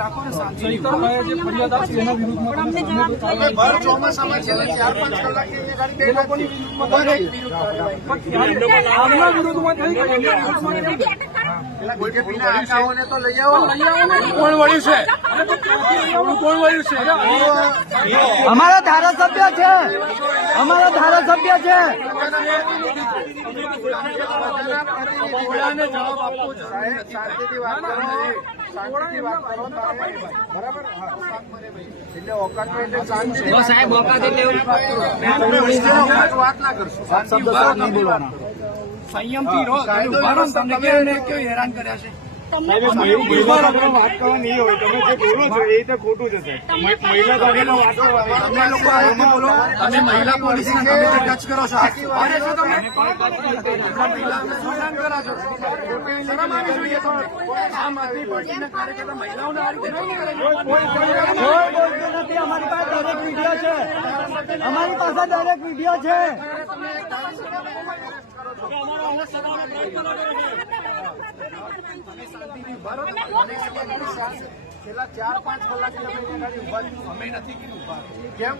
રાખો ને ભર ચોમાસામાં છેલ્લે 4-5 કલાક એ ગાડી લોકોની વિરોધમાં બીજેપીના આશાઓને તો લઈ આવો. કોણ વળ્યું છે? કોણ વળ્યું છે? અમારા ધારાસભ્ય છે, અમારા ધારાસભ્ય છે. જવાબ આપવો છે. શાંતિથી વાત કરો, શાંતિથી વાત કરો. બરાબર, એટલે ઓકાત એટલે શાંતિ સાહેબ, ઓકાત એટલે વાત ના કરશો. શાંતિ બોલવાના, સંયમથી રહો. તમને કેવું હેરાન કર્યા છે? વાત કરવા નહીં હોય, તમે જે બોલો છો એ તો ખોટું છે. મહિલા સાથે વાત કરવા તમે લોકો બોલો, તમે મહિલા પોલીસ તમે ટચ કરો છો, અરે છો તમે મહિલાઓને હેરાન કરો છો. શરમ આવી જોઈએ તો આમ આદમી પાર્ટીના કાર્યકર્તા મહિલાઓને આ રીતે નહીં કરે. અમારી પાસે દરેક વિડીયો છે, અમારી પાસે દરેક વિડીયો છે. છેલ્લા 4-5 કલાક ઉભા અમે નથી કીધું કેમ